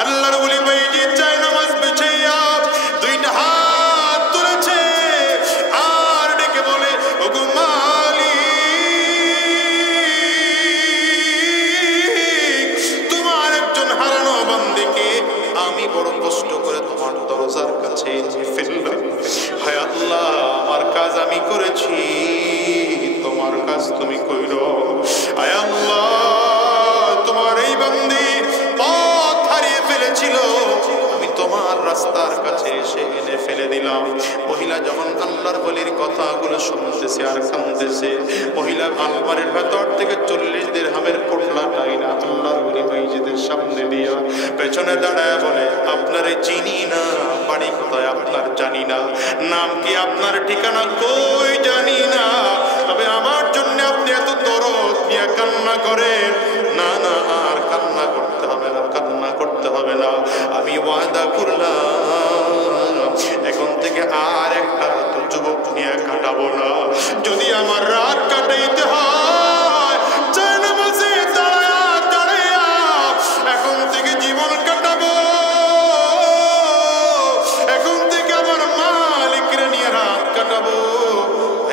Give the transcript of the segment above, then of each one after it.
আল্লাহর ওলি বাইজিদ চায় নামাজ বিছাইয়া দুইটা হাত তুলেছে আর ডেকে বলে, ওগো মালিক, তোমার একজন হারানো বান্দাকে আমি বড় কষ্ট করে তোমার দরজার কাছে এনে ফেললাম। হায় আল্লাহ, আমার কাজ আমি করেছি, তোমার কাজ তুমি কইরো। হায় আল্লাহ, তোমার এই বান্দি পথ হারিয়ে ফেলেছিল, আমি তোমার রাস্তার কাছে এসে এনে ফেলে দিলাম। মহিলা যখন আল্লাহর ওলির কথাগুলো শুনতেছে আর কাঁদতেছে, মহিলা আলমারির ভেতর থেকে 40 দিরহামের পোটলা টাইনা আল্লাহর ওলি বাইজিদের সামনে দিয়া পেছনে দাঁড়ায় বলে, আপনারে চিনি না, বাড়ি কোথায় আপনার জানি না, নাম কি আপনার, ঠিকানা কই জানি না, তবে আমার জন্য আপনি এত দরদ নিয়ে কান্না করেন। না না, আর কান্না করতে হবে না, কান্না করতে হবে না, আমি ওয়াদা করলাম এখন থেকে আর একটা রাত যুবক নিয়ে কাটাবো না। যদি আমার রাত কাটাইতে হয় জানামাজে দাঁড়ায়া দাঁড়ায়া এখন থেকে জীবন কাটাবো, এখন থেকে আমার মালিকরে নিয়ে রাত কাটাবো।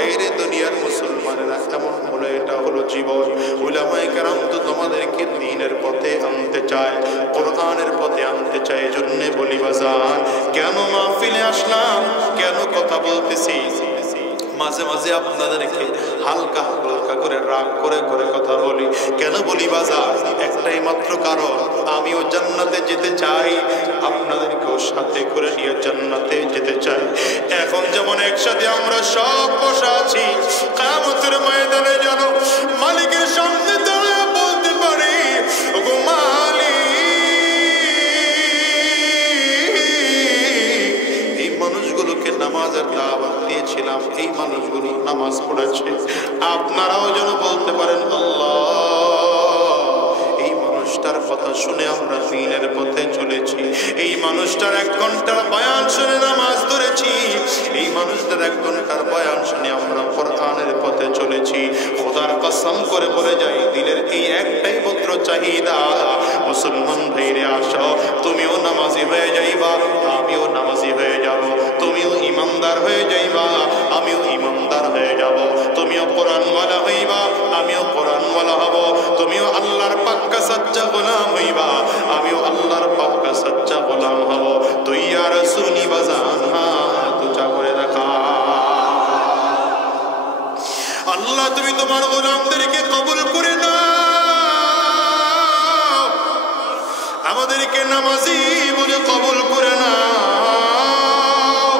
এই রে দুনিয়ার মুসলমানেরা, এমন হলো, এটা হলো জীবন। উলামায়ে কেরাম তো তোমাদেরকে দ্বীনের পথে আনতে চায়, কোরআনের পথে আনতে চায়। এজন্য বলি বাজার, কেন মাহফিলে আসলাম, কেন কথা বলতেছি, মাঝে মাঝে আপনাদেরকে হালকা হালকা করে রাগ করে করে কথা বলি। কেন বলি বাজার, একটাই মাত্র কারণ, আমিও জান্নাতে যেতে চাই, আপনাদেরকেও সাথে করে নিয়ে জান্নাতে যেতে চাই। এখন যেমন একসাথে আমরা সব বসা আছি, কিয়ামতের ময়দানে যেন মালিকের সামনে দাঁড়িয়ে বলতে পারি, ওগো মালিক, এই মানুষগুলোকে নামাজের দাওয়াত দিয়েছিলাম, এই মানুষগুলো নামাজ পড়েছে, আপনারাও যেন বলতে পারেন, আল্লাহ, এই মানুষটার কথা শুনে আমরা দ্বীনের পথে চলেছি, এই মানুষটার 1 ঘন্টার বয়ান শুনে নামাজ ধরেছি, এই মানুষটার 1 ঘন্টার বয়ান শুনে আমরা কোরআনের পথে চলেছি। খোদার কসম করে বলে যাই, দিলের এই একটাই মাত্র চাহিদা, মুসলমান ভাইরে আসো, তুমিও নামাজি হয়ে যাইবা, আমিও নামাজি হয়ে যাব, তুমিও ইমানদার হয়ে যাইবা, আমিও ইমানদার হয়ে যাব, তুমিও কোরআনওয়ালা হইবা, আমিও কোরআনওয়ালা হব, তুমিও আল্লাহর পাক্কা সচ্চা গোলাম হইবা, আমিও আল্লাহর পাক্কা সচ্চা গোলাম হব। তুই ইয়া রাসূলি বাজান হাত উঁচা করে দেখা। আল্লাহ, তুমি তোমার গোলামদেরকে কবুল করে নাও, আমাদেরকে নামাজি বলে কবুল করে নাও,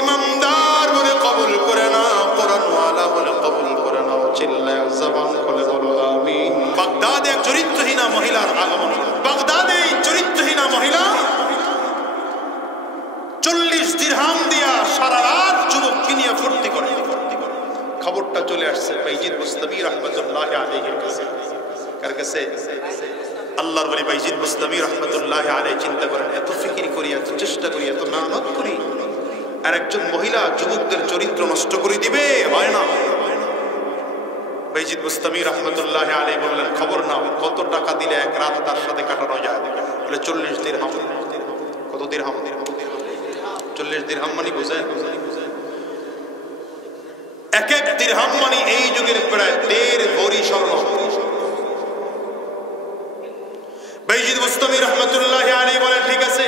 ইমানদার বলে কবুল করে নাও, কোরআনওয়ালা বলে কবুল করে নাও। চিল্লায় জবান খুলে বলো আমিন। বাগদাদে এক চরিত্রহীনা মহিলার আগমন। বাগদাদে চরিত্রহীনা মহিলা 40 দিরহাম দিয়া সারা রাত যুবককে নিয়ে ফুর্তি করে। খবরটা চলে আসছে বাইজিদ বুস্তামি রাহমাতুল্লাহি আলাইহির কাছে। কার কাছে? আল্লাহর ওলি বাইজিদ বুস্তামি রাহমাতুল্লাহি আলাইহি। চিন্তা করেন, এত ফিকির করি, এত চেষ্টা করি, এত মেহনত করি, আর একজন মহিলা যুবকদের চরিত্র নষ্ট করে দিবে, হয় না। বাইজিদ বুস্তামি রাহমাতুল্লাহি আলাইহি বললেন, খবর নাও, কত টাকা দিলে 1 রাত তার সাথে কাটানো যায়? বলে 40 দিরহাম। কত দিরহাম? 40 দিরহাম মানে বুঝেন? এক দিরহাম মানে এই যুগের প্রায় 1.5 ভরি স্বর্ণ। বাইজিদ বুস্তামি রাহমাতুল্লাহি আলাইহি বলেন, ঠিক আছে।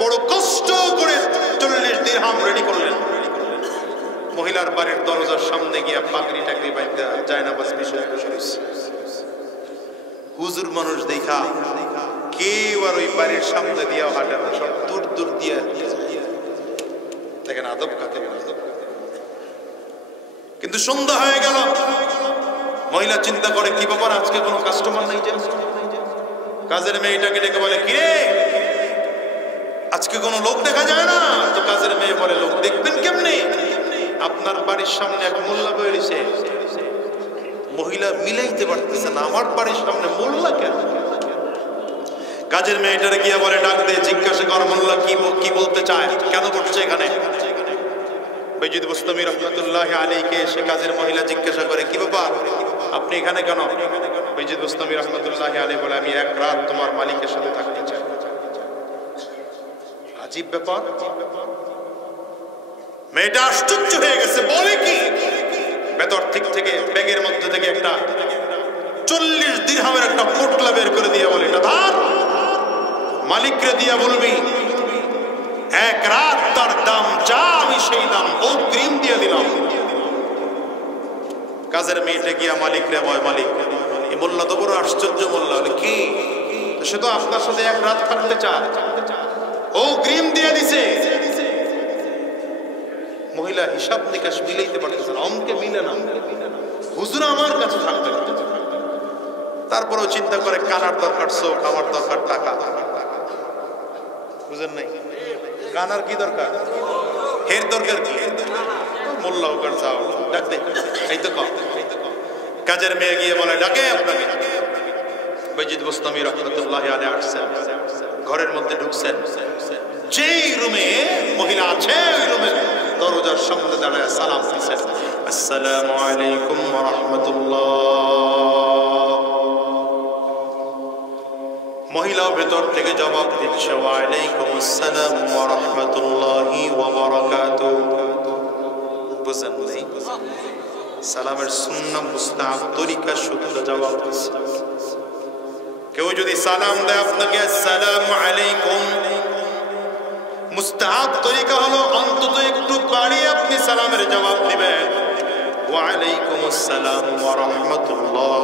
বড় কষ্ট করে 40 দিরহাম রেডি করলেন। মহিলার বাড়ির দরজার সামনে গিয়া পাগড়ি টাগড়ি বাইন্ধা জায়নামাজ বিছায় বসে রইছে। হুজুর মানুষ দেখা কেউ আর ওই বাড়ির সামনে দিয়া হাঁটে না, সব দূর দূর দিয়া দেখেন আদব কাকে। কিন্তু সন্ধ্যা হয়ে গেল, মহিলা চিন্তা করে, কি ব্যাপার, আজকে কোনো কাস্টমার নাই যে? কাজের মেয়েটাকে ডেকে বলে, কি রে, আজকে কোনো লোক দেখা যায় না? তো কাজের মেয়ে বলে, লোক দেখবেন কেমনে, আপনার বাড়ির সামনে এক মোল্লা বেরিয়েছে। মহিলা মিলাইতে পারতেছে না, আমার বাড়ির সামনে মোল্লা কেন? কাজের মেয়েটারে গিয়ে বলে, ডাক দে, জিজ্ঞাসা কর মোল্লা কি বলতে চায়, কেন করছে এখানে। বাইজিদ বুস্তামি রাহমাতুল্লাহি আলাইহিকে সে কাজের মহিলা জিজ্ঞাসা করে, কি ব্যাপার, আপনি এখানে কেন? বাইজিদ বুস্তামি রাহমাতুল্লাহি আলাইহি বলে, আমি 1 রাত তোমার মালিকের সাথে থাকতে চাই। আজীব ব্যাপার। মেয়েটা আশ্চর্য হয়ে গেছে, বলে কি? ভেতর থেকে ব্যাগের মধ্যে থেকে একটা 40 দিরহামের একটা পোটলা বের করে দিয়ে বলে, এটা ধার, মালিকরে দিয়া বলবি এক রাত তার দাম যা আমি সেই দাম অগ্রিম দিয়ে দিলাম। কাজের মেয়েটা গিয়া মালিকরে বয়, মালিক এই মোল্লা তো বড় আশ্চর্য। মোল্লা বলে কি? সে তো আপনার সাথে এক রাত থাকতে চায়, অগ্রিম দিয়ে দিছে। মহিলা হিসাব নিকাশ মিলাইতে পারতেছে না, অঙ্কে মিলে না। হুজুর আমার কাছে থাকবে। তারপরেও চিন্তা করে, কানার দরকার চোখ, আমার দরকার টাকা। বুঝেন নাই? কানার কি দরকার, হের দরকার কি? মোল্লা হোকার যাও ডাক দে, এই তো কম। কাজের মেয়ে গিয়ে বলে, ডাকে আপনাকে। বাইজিদ বুস্তামি রাহমাতুল্লাহ আলাইহি আসছেন, ঘরের মধ্যে ঢুকছেন। যেই রুমে মহিলা আছে ওই রুমে দরজার সামনে দাঁড়ায় সালাম দিচ্ছেন, আসসালামু আলাইকুম ওয়া রাহমাতুল্লাহ। মহিলা ভেতর থেকে জবাব দিচ্ছে, ওয়া আলাইকুম আসসালাম ওয়া রাহমাতুল্লাহি ওয়া বারাকাতুহু। বুঝেন নাই? সালামের সুন্নাহ মুস্তাহাব তরিকা শুদ্ধ জবাব দিচ্ছে। কেউ যদি সালাম দেয় আপনাকে আসসালামু আলাইকুম, মুস্তাহাব তরিকা হলো অন্তত একটু বাড়িয়ে আপনি সালামের জবাব দিবেন, ওয়া আলাইকুম আসসালাম ওয়া রাহমাতুল্লাহ।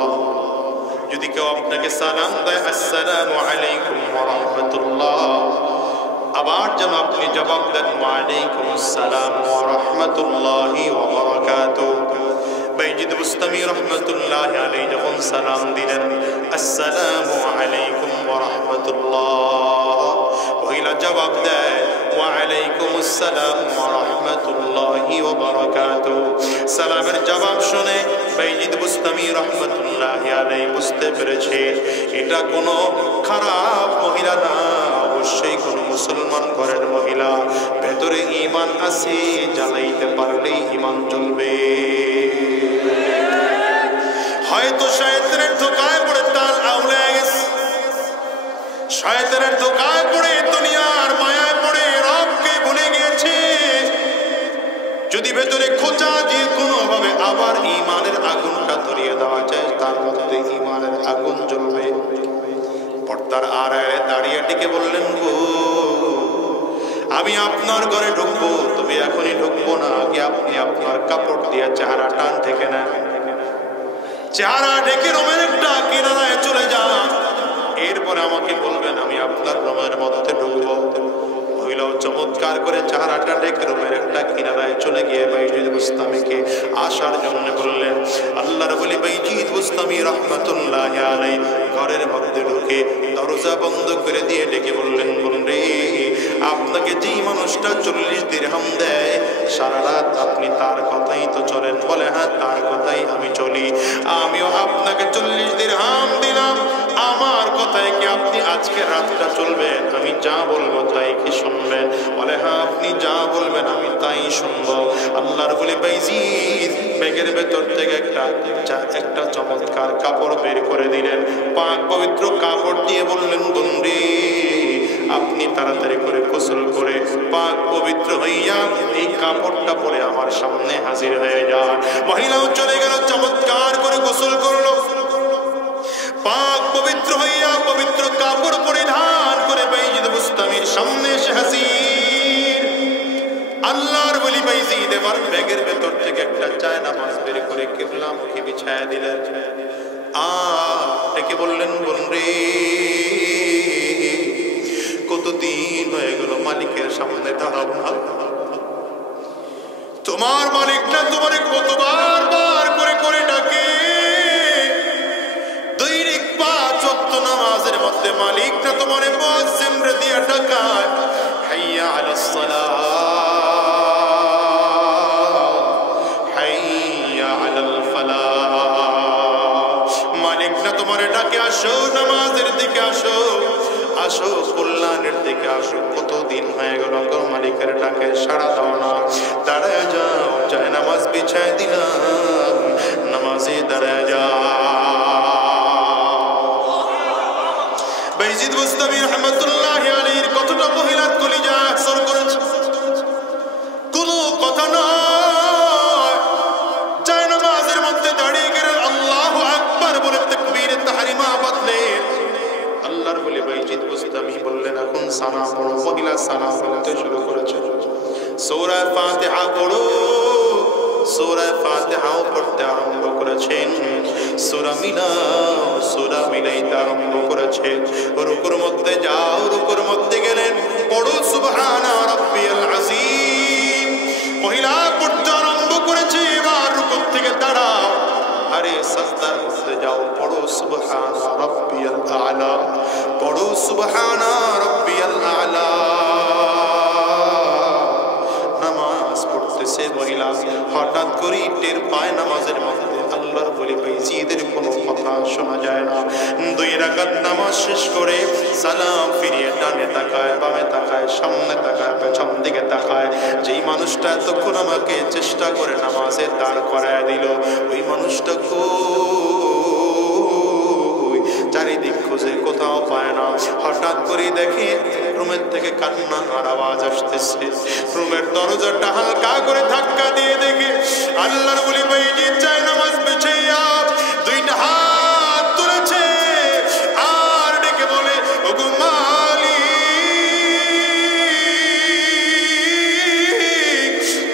যদি কেউ আপনাকে সালাম দেয় আসসালামু আলাইকুম ওয়া রাহমাতুল্লাহ, আবার যেন আপনি জবাব দেন ওয়া আলাইকুম আসসালাম ওয়া রাহমাতুল্লাহি ওয়া বারাকাতুহু। বাইজিদ বুস্তামি রাহমাতুল্লাহ আলাইহি যখন সালাম দিলেন আসসালামু আলাইকুম ওয়া রাহমাতুল্লাহ, মহিলা জবাব দেয় ওয়া আলাইকুম আসসালাম ওয়া রাহমাতুল্লাহি ওয়া বারাকাতুহু। সালামের জবাব শুনে বাইজিদ বুস্তামি রাহমাতুল্লাহ আলাইহি বুঝতে পেরেছে এটা কোনো খারাপ মহিলা না, অবশ্যই কোনো মুসলমান ঘরের মহিলা। ভেতরে ঈমান আছে, জ্বালাইতে পারলেই ঈমান জ্বলবে। হয়তো শয়তানের ধোঁকায় পড়ে তার আউলে গেছে, শয়তানের ধোঁকায় পড়ে দুনিয়ার মায়ায় পড়ে রবকে ভুলে গিয়েছে। যদি ভেতরে খোঁচা দিয়ে কোনোভাবে আবার ঈমানের আগুনটা ধরিয়ে দেওয়া যায়, তার মধ্যে ঈমানের আগুন জ্বলবে। পর্দার আড়ালে দাঁড়িয়ে ডেকে বললেন, গো আমি আপনার ঘরে ঢুকবো, তবে এখনই ঢুকবো না, আগে আপনি আপনার কাপড় দিয়ে চেহারা টান ঢেকে নেন, চেহারা ঢেকে রুমের একটা কিনারায় চলে যান, এরপরে আমাকে বলবেন আমি আপনার রুমের মধ্যে ঢুকবো। মহিলাও চমৎকার করে চেহারাটা ঢেকে রুমের একটা কিনারায় চলে গিয়ে বাইজিদ বুস্তামিকে আসার জন্য বললেন। আল্লাহর ওলি বাইজিদ বুস্তামি রাহমাতুল্লাহ আলাইহি ঘরের মধ্যে ঢুকে দরজা বন্ধ করে দিয়ে ডেকে বললেন, বন্ধুরে আপনাকে যেই মানুষটা 40 দিরহাম দেয় সারা রাত আপনি তার কথাই তো চলেন? বলে হ্যাঁ তার কথাই আমি চলি। আমিও আপনাকে 40 দিরহাম দিলাম, আমার কথায় কি আপনি আজকে রাতটা চলবেন? আমি যা বলবো তাই কি শুনবেন? বলে হ্যাঁ আপনি যা বলবেন আমি তাই শুনবো। আল্লাহর ওলি বাইজিদ ব্যাগের ভেতর থেকে একটা চমৎকার কাপড় বের করে দিলেন, পাক পবিত্র কাপড় দিয়ে বললেন, বন্ধু আপনি তাড়াতাড়ি করে গোসল করে পাক পবিত্র হইয়া এই কাপড়টা পরে আমার সামনে হাজির হয়ে যান। মহিলাও চলে গেল, চমৎকার করে গোসল করলো, পাক পবিত্র হইয়া পবিত্র কাপড় পরিধান করে বাইজিদ বুস্তামির সামনে এসে হাজির। আল্লাহর ওলি বাইজিদ এবার ব্যাগের ভেতর থেকে একটা জায়নামাজ বের করে কিবলামুখী বিছায়া দিলেন। ডেকে বললেন, বন্ধু কতদিন হয়ে গেল মালিকের সামনে দাঁড়াবো না, তোমার মালিকটা তোমার কতবার বার করে করে ডাকে, দৈনিক 5 ওয়াক্ত নামাজের মধ্যে মালিকটা তোমার মুয়াজ্জিন রে দিয়া ডাকায়, হাইয়া আলাস সালাহ হাইয়া আলাল ফালাহ, মালিকটা তোমার ডাকে আসো নামাজের দিকে আসো, আসো কল্যাণের দিকে আসো। কতদিন হয়ে গেল মালিকের ডাকে সাড়া দাও না, দাঁড়ায় যাও, যায় নামাজ বিছায় দিলাম, নামাজে দাঁড়ায় যাও। বাইজিদ বুস্তামি রাহমাতুল্লাহি আলাইহির কতটা মহিলার কলিজা বুঝতামই বললেন এখন সানা পড়ো। মহিলা সানা পড়তে শুরু করেছেন। সূরা ফাতিহা পড়ো। সূরা ফাতিহাও পড়তে আরম্ভ করেছেন। সূরা মিলাইতে আরম্ভ করেছেন। রুকুর মধ্যে যাও, রুকুর মধ্যে গেলেন, পড়ো সুবহানা রাব্বিয়াল আযীম। মহিলা পড়তে আরম্ভ করেছে, এবার রুকুর থেকে দাঁড়াও, আরে সাজদার মধ্যে যাও, পড়ো সুবহানা রাব্বিয়াল আ'লা, পড়ো সুবহানা রাব্বিয়াল আ'লা। নামাজ পড়তেছে মহিলা, হঠাৎ করে টের পায় নামাজের মধ্যে আল্লাহর বলি বাইজিদের কোনো কথা শোনা যায় না। 2 রাকাত নামাজ শেষ করে সালাম ফিরিয়ে ডানে তাকায়, বামে তাকায়, সামনে তাকায়, পেছন দিকে তাকায়। যেই মানুষটা এতক্ষণ আমাকে চেষ্টা করে নামাজে দাঁড় করায় দিল, ওই মানুষটা চারিদিক খুঁজে কোথাও পায় না। হঠাৎ করে দেখে রুমের থেকে কান্নার আওয়াজ আসতেছে। রুমের দরজাটা হালকা করে ধাক্কা দিয়ে দেখে আল্লাহর ওলি বাইজি চায় নামাজ বিছাইয়া 2টা হাত তুলেছে আর ডেকে বলে, ওগো মালিক,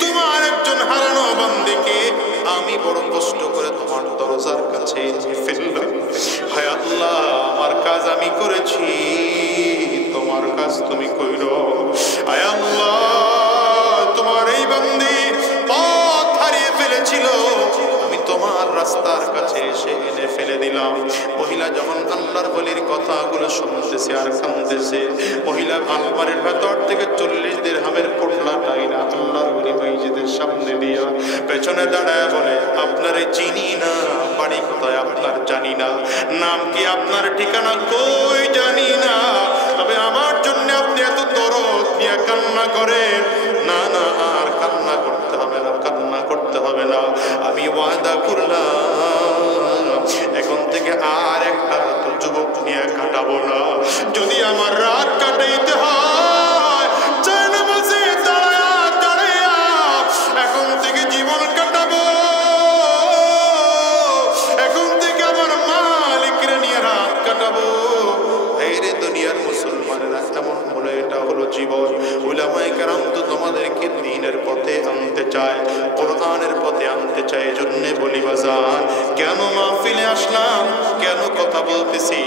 তোমার একজন হারানো বান্দাকে আমি বড় কষ্ট করে তোমার দরজার কাছে এনে ফেললাম। হায় আল্লাহ, আমার কাজ আমি করেছি, তোমার কাজ তুমি কইরো। হায় আল্লাহ, তোমার এই বান্দি পথ হারিয়ে ফেলেছিল, আমি তোমার রাস্তার কাছে এসে এনে ফেলে দিলাম। মহিলা যখন আল্লাহর বলির কথাগুলো শুনতেছে আর কাঁদতেছে, মহিলা আলমারির ভেতর থেকে 40 দিরহামের পোটলাটাই না আল্লাহর বলি বাইজিদের সামনে দিয়া পেছনে দাঁড়ায় বলে, আপনারে চিনি না, বাড়ি কোথায় আপনার জানি না, নাম কি আপনার, ঠিকানা কই জানি না, তবে আমার জন্য আপনি এত দরদ নিয়ে কান্না করেন। না না, আর কান্না করতে হবে না, কান্না করতে হবে না, আমি ওয়াদা করলাম এখন থেকে আর একটা রাত যুবক নিয়ে কাটাবো না। যদি আমার রাত কাটাইতে হয় জানামাজে দাঁড়ায়া দাঁড়ায়া এখন থেকে জীবন কাটাবো, এখন থেকে আমার মালিকের নিয়ে রাত কাটাবো। এই রে দুনিয়ার মুসলমানেরা, এমন হলো, এটা হলো জীবন। উলামায়ে কেরাম তো তোমাদেরকে দ্বীনের পথে আনতে চায়, কোরআনের পথে আনতে চায়। এজন্য বলি বাজার, কেন মাহফিলে আসলাম, কেন কথা বলতেছি,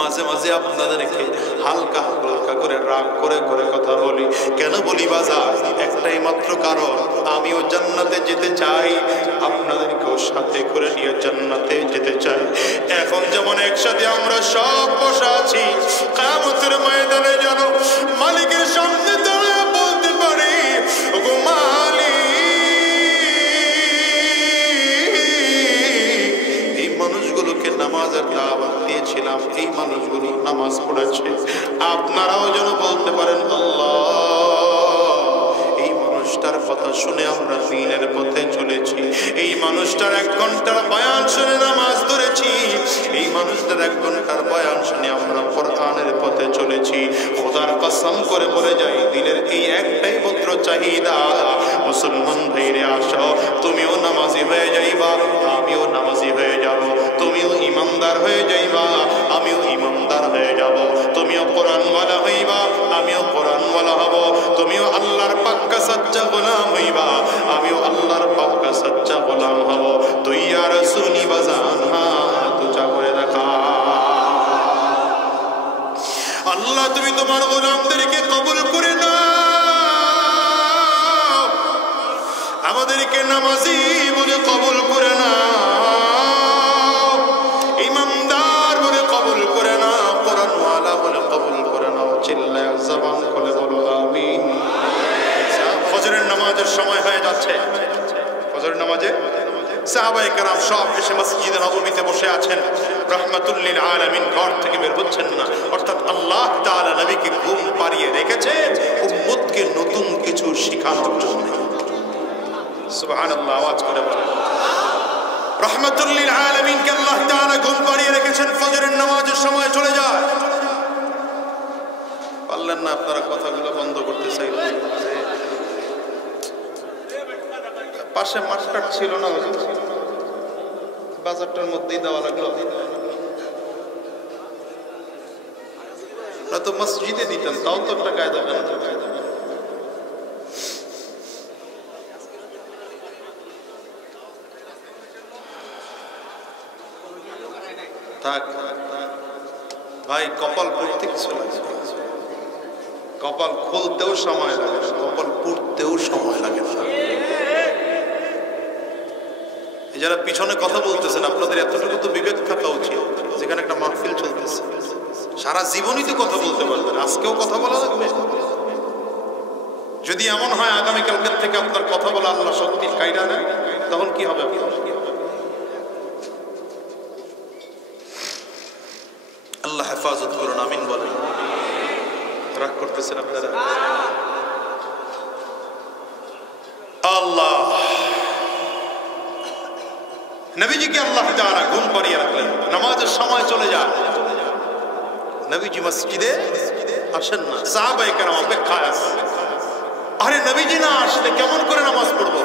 মাঝে মাঝে আপনাদেরকে হালকা হালকা করে রাগ করে করে কথা বলি। কেন বলি বাজার, একটাই মাত্র কারণ, আমিও জান্নাতে যেতে চাই, আপনাদেরকেও সাথে করে নিয়ে জান্নাতে যেতে চাই। এখন যেমন একসাথে আমরা সব বসা আছি, কিয়ামতের ময়দানে যেন মালিকের সামনে দাঁড়িয়ে বলতে পারি, ওগো মালিক, এই মানুষগুলোকে নামাজের দাওয়াত দিয়েছিলাম, এই মানুষগুলো নামাজ পড়েছে। আপনারাও যেন বলতে পারেন, আল্লাহ, এই মানুষটার কথা শুনে আমরা দ্বীনের পথে চলেছি, এই মানুষটার 1 ঘন্টার বয়ান শুনে নামাজ ধরেছি, এই মানুষটার 1 ঘন্টার বয়ান শুনে আমরা কোরআনের পথে চলেছি। খোদার কসম করে বলে যাই, দিলের এই একটাই মাত্র চাহিদা, মুসলমান ভাইরে আসো, তুমিও নামাজি হয়ে যাইবা, আমিও নামাজি হয়ে যাব, তুমিও ইমানদার হয়ে যাইবা, আমিও ইমানদার হয়ে যাব, তুমিও কোরআনওয়ালা হইবা, আমিও কোরআনওয়ালা হব, তুমিও আল্লাহর পাক্কা সচ্চা গোলাম হইবা, আমিও আল্লাহর পাক্কা সচ্চা গোলাম হব। তুই আর শুনি বাজান হাত উঁচা করে দেখা। আল্লাহ, তুমি তোমার গোলামদেরকে কবুল করে নাও, আমাদেরকে নামাজি বলে কবুল করে নাও, ইমানদার বলে কবুল করে নাও, কোরআনওয়ালা বলে কবুল করে নাও। চিল্লায় জবান খুলে বলো আমিন। ফজরের নামাজের সময় হয়ে যাচ্ছে, ফজরের নামাজে সাহাবায়ে কেরাম সব এসে মসজিদে নববীতে বসে আছেন। রাহমাতুল লিল আলামিন ঘর থেকে বের হচ্ছেন না, অর্থাৎ আল্লাহ তাআলা নবীকে ঘুম পাড়িয়ে রেখেছেন উম্মতকে নতুন কিছু শেখানোর জন্য। সুবহানাল্লাহ, আওয়াজ করে বলেন। রাহমাতুল লিল আলামিনকে আল্লাহ তাআলা ঘুম পাড়িয়ে রেখেছেন, ফজরের নামাজের সময় চলে যায়। পারলেন না আপনারা কথাগুলো বন্ধ করতে চাইলেন, পাশে মাঠঘাট ছিল না, বাজারটার মধ্যেই দেওয়া লাগলো। তো মসজিদে দিতেন, তাও তো একটা কায়দা কানুন। থাক ভাই, কপাল পড়তে কিছু লাগে, কপাল খুলতেও সময় লাগে, কপাল পুড়তেও সময় লাগে না। যারা পিছনে কথা বলতেছেন, আপনাদের এতটুকু তো বিবেক থাকা উচিত, যেখানে একটা মাহফিল চলতেছে, সারা জীবনই তো কথা বলতে পারবেন, আজকেও কথা বলা লাগবে। যদি এমন হয় আগামীকালকের থেকে আপনার কথা বলা আল্লাহ শক্তির কায়দা নেয়, তখন কি হবে? আল্লাহ হেফাজত করুন, আমিন বলেন। রাগ করতেছেন আপনারা? আল্লাহ নবীজিকে আল্লাহ তাআলা ঘুম পাড়িয়ে রাখলেন, নামাজের সময় চলে যায়, নবীজি মসজিদে আসেন না, সাহাবায়ে কেরাম অপেক্ষায় আছে। আরে নবীজি না আসলে কেমন করে নামাজ পড়বো?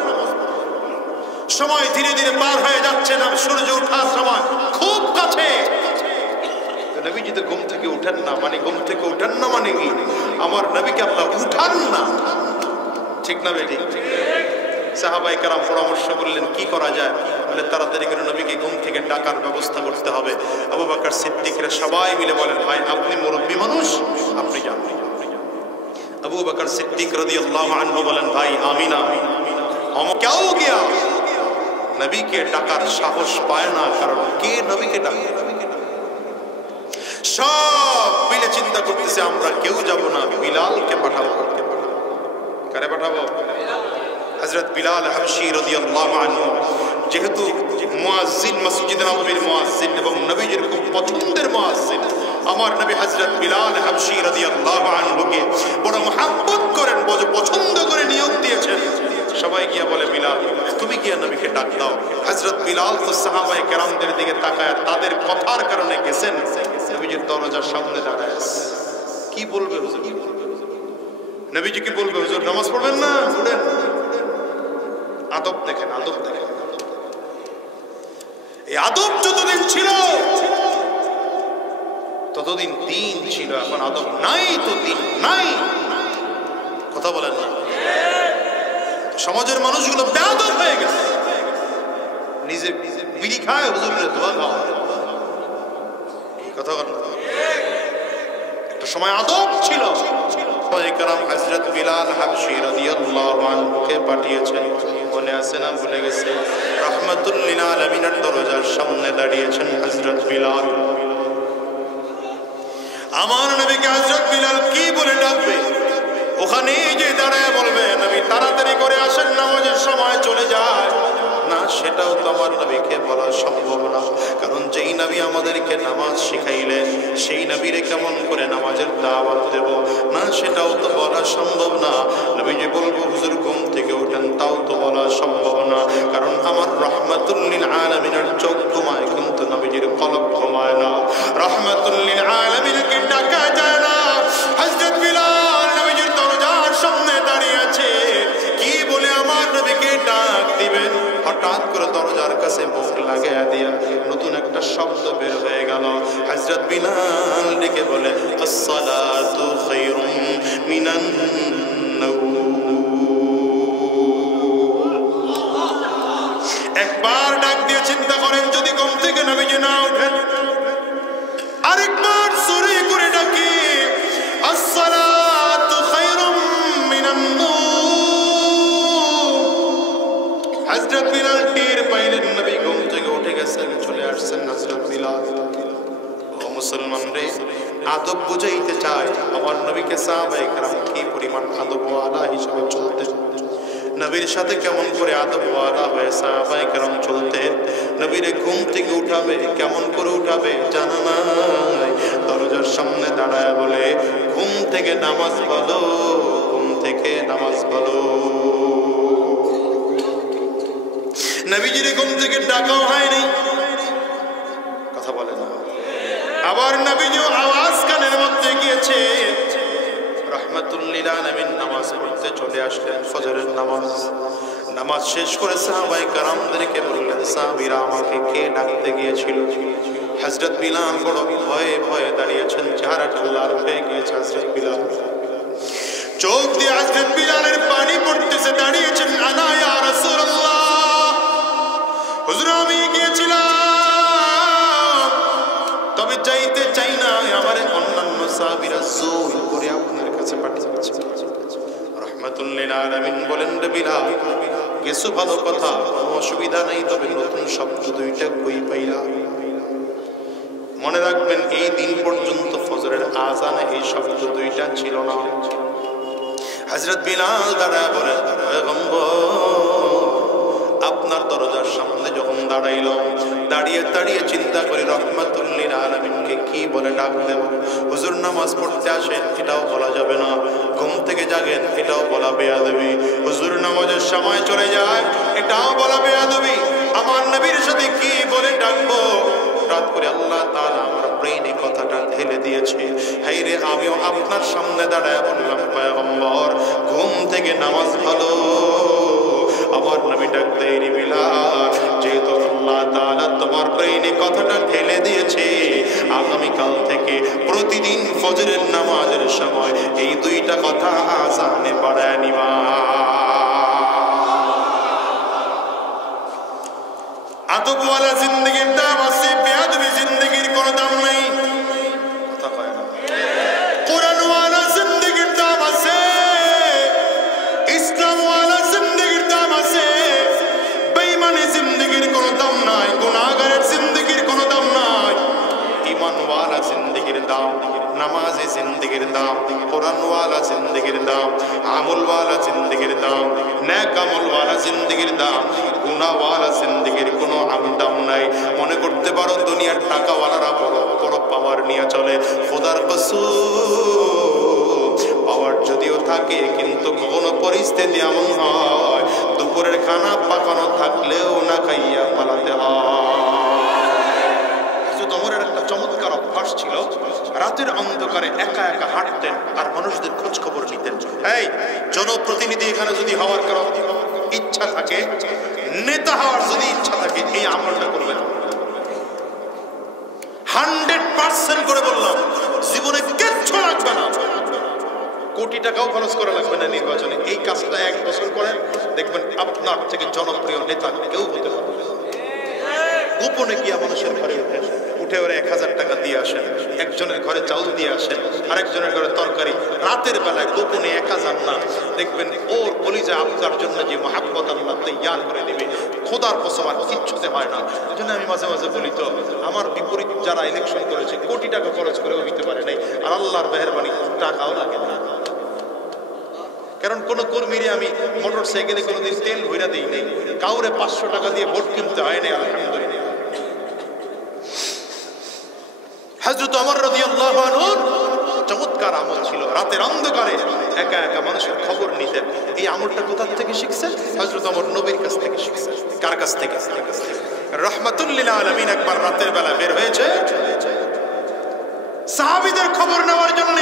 সময় ধীরে ধীরে পার হয়ে যাচ্ছে, না সূর্য ওঠার সময় খুব কাছে। নবীজি তো ঘুম থেকে উঠেন না, মানে ঘুম থেকে উঠেন না মানে কি আমার নবীকে আল্লাহ উঠান না, ঠিক না বেটি? সাহাবায়ে কেরাম পরামর্শ করলেন কি করা যায়, বলে তাড়াতাড়ি করে নবীকে ঘুম থেকে ডাকার ব্যবস্থা করতে হবে। আবু বকর সিদ্দিকরা সবাই মিলে বলেন, ভাই আপনি মুরব্বী মানুষ, আপনি যান। আবু বকর সিদ্দিক রাদিয়াল্লাহু আনহু বলেন, ভাই আমি না, কেউ গিয়া নবীকে ডাকার সাহস পায় না, কারণ কে নবীকে ডাকে? সব মিলে চিন্তা করতেছে আমরা কেউ যাব না, বিলালকে পাঠাবো। কারে পাঠাবো? হযরত বিলাল হাবশী রাদিয়াল্লাহু আনহু যেহেতু মুয়াজ্জিন, মসজিদে নববীর মুয়াজ্জিন এবং নবীজির খুব পছন্দের মুয়াজ্জিন, আমার নবী হযরত বিলাল হাবশী রাদিয়াল্লাহু আনহুকে বড় মহব্বত করেন, বড় পছন্দ করে নিয়োগ দিয়েছেন। সবাই গিয়া বলে, বিলাল তুমি গিয়া নবীকে ডাক দাও। হযরত বিলাল তো সাহাবায়ে কেরামদের দিকে তাকায় তাদের কথার কারণে গেছেন, নবীজির দরজার সামনে দাঁড়ায় আছে। কি বলবে হুজুর? নবীজি কি বলবে? হুজুর নামাজ পড়বেন না, উঠেন। আদব দেখেন, আদব দেখেন। এই আদব যতদিন ছিল ততদিন দিন ছিল, এখন আদব নাই তো দিন নাই। কথা বলেন না? সমাজের মানুষগুলো বেয়াদব হয়ে গেছে, নিজে বিড়ি খায়, হুজুরের দোয়া খাওয়া। কথা বলেন না? একটা সময় আদব ছিল। হযরত বিলাল হাবশী রাদিয়াল্লাহু আনহুকে পাঠিয়েছেন, বলে আছে না ভুলে গেছে? রাহমাতুল লিল আলামিনের দরজার সামনে দাঁড়িয়েছেন হযরত বিলাল। আমার নবীকে হযরত বিলাল কি বলে ডাকবে? ওখানে যে দাঁড়ায় বলবে, নবী তাড়াতাড়ি করে আসেন, নামাজের সময় চলে যায় না, সেটাও তো আমার নবীকে বলা সম্ভব না। কারণ যেই নবী আমাদেরকে নামাজ শিখাইলেন, সেই নবীরে কেমন করে নামাজের দাওয়াত দেব না, সেটাও তো বলা সম্ভব না। নবী যে বলবো হুজুর ঘুম থেকে ওঠেন, তাও তো বলা সম্ভব না। কারণ আমার রাহমাতুল লিল আলামিনের চোখ ঘুমায়, কিন্তু নবীজির কলব ঘুমায় না। রাহমাতুল লিল আলামিনকে ডাকা যায় না। হযরত বিলাল নবীজির দরজার সামনে দাঁড়িয়ে আছে, কি বলে আমার নবীকে ডাক দিবেন? হঠাৎ করে দরজার কাছে মুখ লাগাইয়া দিয়া নতুন একটা শব্দ বের হয়ে গেল। হযরত বিলাল ডেকে বলে, আসসালাতু খায়রুম মিনান নাওম। একবার ডাক দিয়ে চিন্তা করেন, যদি ঘুম থেকে নবীজি না ওঠেন, আরেকবার জোরে করে ডাকি, আসসালাতু খায়রুম মিনান নাওম। হযরত বিলাল টের পাইলেন নবী ঘুম থেকে উঠে গেছেন, চলে আসছেন। হযরত বিলাল, ও মুসলমান রে, আদব বুঝাইতে চাই আমার নবীকে সাহাবায়ে কেরাম কি পরিমাণ আদবওয়ালা হিসেবে চলতেন, নবীর সাথে কেমন করে আদবওয়ালা হয়ে সাহাবায়ে কেরাম চলতেন। নবীরে ঘুম থেকে উঠাবে, কেমন করে উঠাবে জানা নাই। দরজার সামনে দাঁড়ায় বলে, ঘুম থেকে নামাজ পড়ো, ঘুম থেকে নামাজ পড়ো। নবীজির ঘুম থেকে ডাকাও হয়নি, কথা বলে না। আবার নবীজি আওয়াজ কানের মধ্যে গিয়েছে। রাহমাতুল লিল আলামিন নামাজ পড়তে চলে আসলেন, ফজরের নামাজ। নামাজ শেষ করে সাহাবায়ে কেরামদেরকে বললেন, সাহাবীরা আমাকে কে ডাকতে গিয়েছিল? হযরত বিলাল বড় ভয়ে ভয়ে দাঁড়িয়েছেন, চেহারাটা লাল হয়ে গিয়েছে। দেখলেন বিলালের পানি পড়তেছে, দাঁড়িয়েছেন, আনা ইয়া রাসূলুল্লাহ, হুজুর আমি গিয়েছিলাম, তবে যাইতে চাই না, আমার অন্যান্য সাহাবীরা জোর করে আপনার কাছে পাঠিয়েছে। রাহমাতুল লিল আলামিন বলেন, বিলাল কিছু ভালো কথা, কোনো অসুবিধা নাই, তবে নতুন শব্দ দুইটা কই পাইলা। মনে রাখবেন এই দিন পর্যন্ত ফজরের আযানে এই শব্দ দুইটা ছিল না। হযরত বিলাল দাঁড়ায় বলে, আপনার দরজার সামনে যখন দাঁড়াইল, দাঁড়িয়ে দাঁড়িয়ে চিন্তা করি রাহমাতুল লিল আলামিনকে কি বলে ডাক দেব। হুজুর নামাজ পড়তে আসেন, এটাও বলা যাবে না, ঘুম থেকে জাগেন, এটাও বলা বেয়াদবি, হুজুর নামাজের সময় চলে যায়, এটাও বলা বেয়াদবি, আমার নবীর সাথে কি বলে ডাকবো। রাত করে আল্লাহ তাআলা আমার ব্রেইনে কথাটা ঢেলে দিয়েছে। হায় রে, আমিও আপনার সামনে দাঁড়ায় বললাম, পয়গম্বর ঘুম থেকে নামাজ ভালো, আমার নবী ডাক দেয়, বিলাল যেহেতু আল্লাহ তাআলা তোমার ব্রেইনে কথাটা ঢেলে দিয়েছে, আগামীকাল থেকে প্রতিদিন ফজরের নামাজের সময় এই দুইটা কথা আযানে পড়ায় নিবা। আদবওয়ালা জিন্দেগির দাম আছে, বেয়াদবি জিন্দেগির কোনো দাম নাই। কথা কয় না। কোরআনওয়ালা জিন্দেগির দাম আছে, ইসলামওয়ালা জিন্দেগির দাম আছে, বেঈমানি জিন্দেগির কোনো দাম নাই, গুনাহগারের জিন্দেগির কোনো দাম নাই। ঈমানওয়ালা জিন্দেগির দাম, নামাজি জিন্দেগির দাম, কোরআনওয়ালা জিন্দেগির দাম, আমলওয়ালা জিন্দেগির দাম, নেক আমলওয়ালা জিন্দেগির দাম, গুনাহওয়ালা জিন্দেগির কোনো দাম নাই। মনে করতে পারো দুনিয়ার টাকাওয়ালারা বড় পাওয়ার নিয়ে চলে, খোদার কসম পাওয়ার যদিও থাকে, কিন্তু কোনো পরিস্থিতি এমন হয় দুপুরের খানা পাকানো থাকলেও না খাইয়া পালাতে হয়। ওমরের একটা চমৎকার অভ্যাস ছিল, রাতের অন্ধকারে একা একা হাঁটতেন আর মানুষদের খোঁজ খবর নিতেন। এই জনপ্রতিনিধি এখানে যদি হওয়ার কারো ইচ্ছা থাকে, নেতা হওয়ার যদি ইচ্ছা থাকে, এই আমলটা করবেন। 100% করে বললাম, জীবনে কিচ্ছু লাগবে না, কোটি টাকাও খরচ করা লাগবে না নির্বাচনে। এই কাজটা 1 বছর করেন, দেখবেন আপনার থেকে জনপ্রিয় নেতা কেউ হতে পারবে না। গোপনে গিয়া মানুষের ঘরে উঠে ওরা 1000 টাকা দিয়ে আসেন, একজনের ঘরে চাউল দিয়ে আসেন, আরেকজনের ঘরে তরকারি, রাতের বেলায় গোপনে 1000 না, দেখবেন ওর কলিজা আপনার জন্য যে মহাব্বত আল্লাহ তৈয়ার করে দেবে, খোদার কসম আর কিচ্ছুতে হয় না। এই জন্য আমি মাঝে মাঝে বলি, তো আমার বিপরীত যারা ইলেকশন করেছে কোটি টাকা খরচ করেও হইতে পারে নাই, আর আল্লাহর মেহেরবানি টাকাও লাগে না। কারণ কোন কর্মীরে আমি মোটর সাইকেলে কোনোদিন তেল ভইরা দিই নাই, কাউরে 500 টাকা দিয়ে ভোট কিনতে হয় নাই, আলহামদুলিল্লাহ। হযরত ওমর রাদিয়াল্লাহু আনহু চমৎকার আমল ছিল, রাতের অন্ধকারে একা একা মানুষের খবর নিতেন। এই আমলটা কোথা থেকে শিখছেন? হযরত ওমর নবীর কাছ থেকে শিখছেন। কার কাছ থেকে? রাহমাতুল লিল আলামিন একবার রাতের বেলা বের হয়েছে সাহাবীদের খবর নেওয়ার জন্য।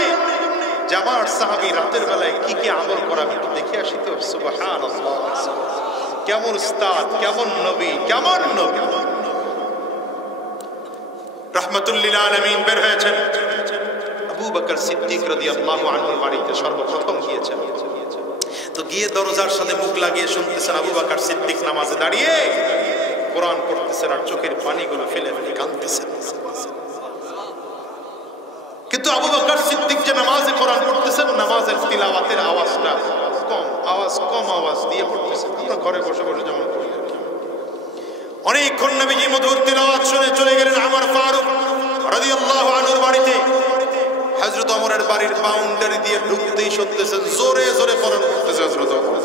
জামার সাহাবী রাতের বেলায় কি কি আমল করা আমি একটু দেখে আসি তো। সুবহানাল্লাহ, কেমন উস্তাদ, কেমন নবী, কেমন নবী। রাহমাতুল লিল আলামিন বের হয়েছেন, আবু বকর সিদ্দিক রাদিয়াল্লাহু আনহুর বাড়িতে সর্বপ্রথম গিয়েছেন। তো গিয়ে দরজার সাথে মুখ লাগিয়ে শুনতেছেন আবু বকর সিদ্দিক নামাজে দাঁড়িয়ে কোরআন পড়তেছেন আর চোখের পানিগুলো ফেলে ফেলে কাঁদতেছেন। কিন্তু আবু বকর সিদ্দিক যে নামাজে কোরআন পড়তেছেন, নামাজের তিলাওয়াতের আওয়াজটা কম আওয়াজ দিয়ে পড়তেছেন। আমরা ঘরে বসে বসে যেমন পড়ি, অনেকক্ষণ নবীজি মধুর তিলাওয়াত শুনে চলে গেলেন আমার ফারুক রাদিয়াল্লাহু আনহুর বাড়িতে। হযরত ওমরের বাড়ির বাউন্ডারি দিয়ে ঢুকতেই শুনতেছেন জোরে জোরে কোরআন পড়তেছে হযরত ওমর।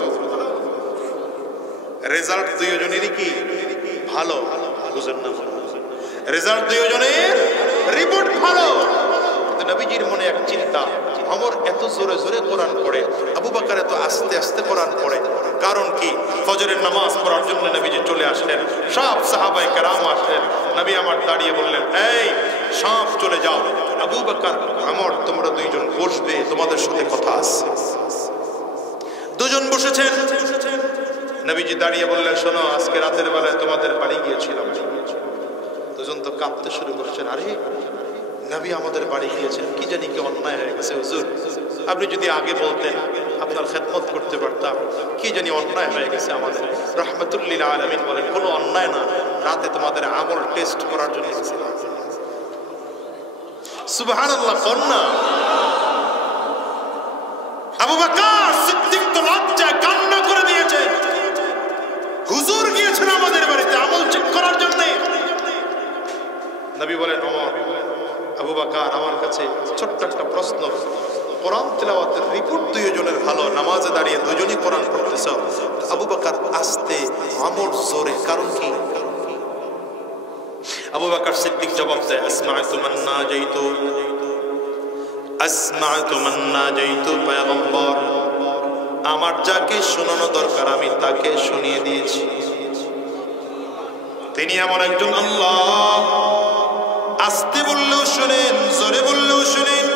রেজাল্ট দুইজনেরই কি ভালো, বুঝেন না? রেজাল্ট দুইজনের রিপোর্ট ভালো। নবীজির মনে এক চিন্তা, ওমর এত জোরে জোরে কোরআন পড়ে, আবু বকর এত আস্তে আস্তে কোরআন পড়ে, কারণ কি? ফজরের নামাজ পড়ার জন্য নবীজি চলে আসলেন, সব সাহাবায়ে কেরাম আসলেন। নবী আমার দাঁড়িয়ে বললেন, এই সব চলে যাও, আবু বকর ওমর তোমরা দুইজন বসবে, তোমাদের সাথে কথা আছে। দুজন বসেছেন। নবীজি দাঁড়িয়ে বললেন, শোনো, আজকে রাতের বেলায় তোমাদের বাড়ি গিয়েছিলাম। দুজন তো কাঁদতে শুরু করেছেন, আরে নবী আমাদের বাড়ি গিয়েছেন, কি জানি কি অন্যায় হয়ে গেছে হুজুর, আপনি যদি আগে বলতেন, আপনার খেদমত করতে পারতাম। কি জানি অন্যায় হয়ে গেছে আমাদের। রাহমাতুল লিল আলামিন বলেন, কোনো অন্যায় না, রাতে তোমাদের আমল টেস্ট করার জন্য এসেছিলাম। সুবহানাল্লাহ, কন্যা আবু বকর সিদ্দিক তো লজ্জায় কান্না করে দিয়েছে। হুজুর গিয়েছেন আমাদের বাড়িতে আমল চেক করার জন্য। নবী বলেন, ওমর, আবু বকর আমার কাছে ছোট্ট একটা প্রশ্ন, কোরআন তিলাওয়াতের রিপোর্ট দুইজনের ভালো, নামাজে দাঁড়িয়ে দুজনই কোরআন পড়তেছ, আবু বকর আস্তে আমর জোরে, কারণ কি? আবু বকর সিদ্দিক জবাব দেয়, আসমা'তু মান নাজাইতু, আসমা'তু মান নাজাইতু, পয়গম্বর আমার যাকে শোনানো দরকার আমি তাকে শুনিয়ে দিয়েছি। তিনি এমন একজন আল্লাহ, আস্তে বললেও শুনেন, জোরে বললেও শুনেন।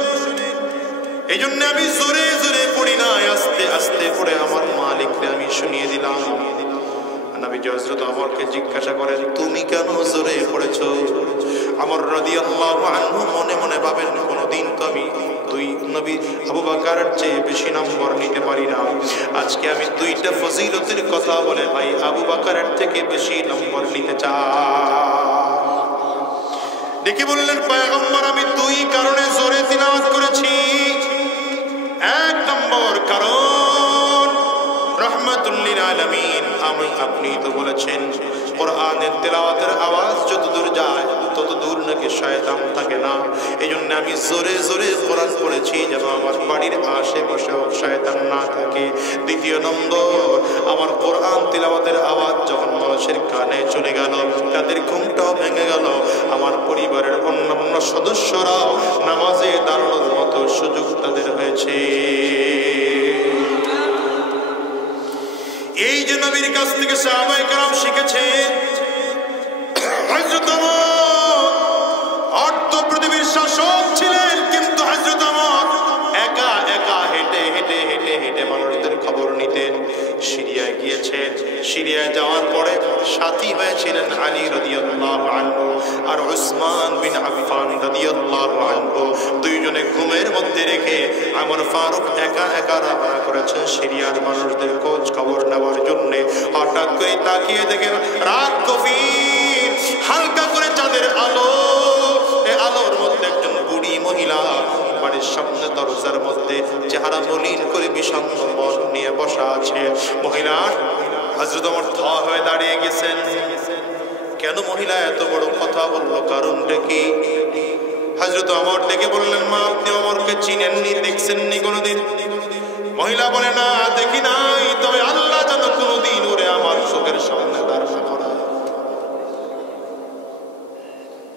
এই জন্য আমি জোরে জোরে পড়ি না, আস্তে আস্তে পড়ে আমার মালিককে আমি শুনিয়ে দিলাম। নবী হযরত ওমরকে জিজ্ঞাসা করেন, তুমি কেন জোরে পড়েছো? ওমর রাদিয়াল্লাহু আনহু মনে মনে ভাবেন, কোনদিন তো আমি দুই নবী আবু বকরের চেয়ে বেশি নম্বর নিতে পারি না। আজকে আমি দুইটা ফজিলতের কথা বলে ভাই আবু বকরের থেকে বেশি নম্বর নিতে চাই। ডেকে বললেন, পয়গম্বর আমি দুই কারণে জোরে তিলাওয়াত করেছি। এক নম্বর কারণ, রাহমাতুল লিল আলামিন, আপনি তো বলেছেন কোরআনের তিলাওয়াতের আওয়াজ যত দূর যায় তত দূর নাকি শয়তান থাকে না। এই জন্য আমি জোরে জোরে কোরআন পড়েছি যেন আমার বাড়ির আশেপাশেও শয়তান না থাকে। দ্বিতীয় নম্বর, আমার কোরআন তিলাওয়াতের আওয়াজ যখন মানুষের কানে চলে গেল, তাদের ঘুমটাও ভেঙে গেল, আমার পরিবারের অন্যান্য সদস্যরাও নামাজে দাঁড়ানোর মতো সুযোগ তাদের হয়েছে। এই যে নবীর কাছ থেকে সাহাবায়ে কেরাম শিখেছে। হযরত ওমর অর্ধ পৃথিবীর শাসক ছিলেন, কিন্তু হযরত ওমর একা একা হেঁটে হেঁটে হেঁটে হেঁটে মানুষদের খবর নিতেন। সিরিয়ায় গিয়েছেন, সিরিয়ায় যাওয়ার পরে সাথী হয়েছিলেন আলী রাদিয়াল্লাহু আনহু আর উসমান বিন আফফান রাদিয়াল্লাহু আনহু। দুইজনে ঘুমের মধ্যে রেখে ওমর ফারুক একা একা রওনা করেছেন সিরিয়ার মানুষদের খোঁজ খবর নেওয়ার জন্য। হঠাৎ করে তাকিয়ে দেখেন রাত গভীর, হালকা করে চাঁদের আলো, এই আলোর মধ্যে একজন বুড়ি মহিলা বাড়ির সামনে দরজার মধ্যে চেহারা মলিন করে বিষণ্ণ মন নিয়ে বসা আছে। মহিলা হযরত ওমর থ হয়ে দাঁড়িয়ে গেছেন। কেন মহিলা এত বড় কথা বললো, কারণটা কি? হযরত ওমর ডেকে বললেন, মা আপনি ওমরকে চিনেননি, দেখছেননি কোনোদিন? মহিলা বলে, না দেখি নাই, তবে আল্লাহ যেন কোনোদিন ওরে আমার চোখের সামনে দাঁড় করায়।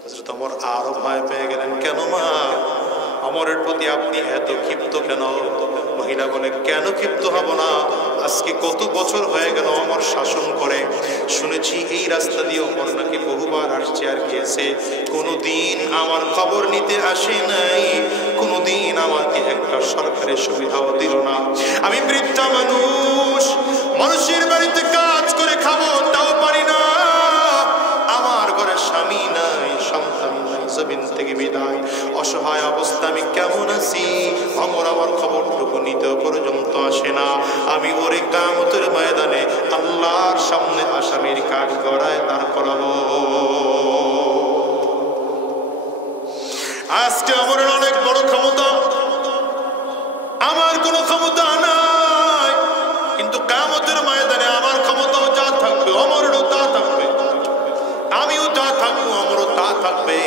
হযরত ওমর আরো ভয় পেয়ে গেলেন। কেন মা, ওমরের প্রতি আপনি এত ক্ষিপ্ত কেন? মহিলা বলে, কেন ক্ষিপ্ত হব না, আজকে কত বছর হয়ে গেল ওমর শাসন করে। শুনেছি এই রাস্তা দিয়ে ওমর নাকি বহুবার আসছে আর গিয়েছে, কোনোদিন আমার খবর নিতে আসে নাই, কোনোদিন আমাকে একটা সরকারি সুবিধাও দিল না। আমি বৃদ্ধা মানুষ, মানুষের বাড়িতে কাজ করে খাবো তাও পারি না, আমার ঘরে স্বামী নাই, সন্তান নাই, জমিন থেকে বিদায়, অসহায় অবস্থা আমি কেমন আছি, ওমর আমার খবরটুকু নিতে পর্যন্ত আসে না। আমি ওরে কিয়ামতের ময়দানে আল্লাহর সামনে আসামির কাঠ গড়ায় দাঁড় করাবো। আজকে ওমরের অনেক বড় ক্ষমতা, আমার কোনো ক্ষমতা নাই, কিন্তু কিয়ামতের ময়দানে আমার ক্ষমতাও যা থাকবে ওমরেরও তা থাকবে, আমিও যা থাকবো ওমরও তা থাকবে।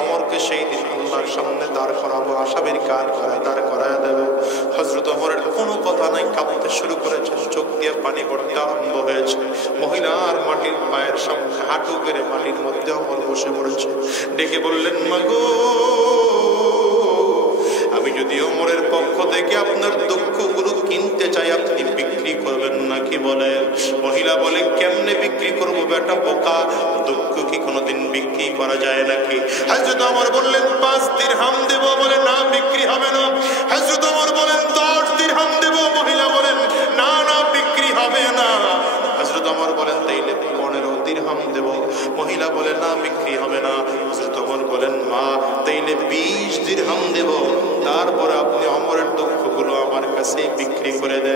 ওমরকে সেই দিন আল্লাহর সামনে দাঁড় করাবো, আসামির কাঠ গড়ায় দাঁড় করায় দেবো। হযরত ওমরের কোনো কথা নাই, কাঁপতে শুরু করেছে, চোখ দিয়ে পানি পড়তে আরম্ভ হয়েছে। মহিলার মাটির পায়ের সামনে হাঁটু গেড়ে মাটির মধ্যে ওমর বসে পড়েছে। ডেকে বললেন, মাগো আমি যদি ওমরের পক্ষ থেকে আপনার দুঃখগুলো কিনতে চাই, আপনি বিক্রি করবেন নাকি বলেন? মহিলা বলে, কেমনে বিক্রি করবো বেটা বোকা, দুঃখ কি কোনোদিন বিক্রি করা যায় নাকি? হযরত ওমর বললেন, 5 দিরহাম দেব, বলে না বিক্রি হবে না। হযরত ওমর বলেন, 10 দিরহাম দেব, মহিলা বলেন না না বিক্রি হবে না। হযরত ওমর বলেন, তাইলে 15 দিরহাম দেব, মহিলা বলে না বিক্রি হবে না। হযরত ওমর বলেন, মা তাইলে 20 দিরহাম দেব, তারপরে আপনি ওমরের দুঃখগুলো আমার কাছে বিক্রি করে দেন।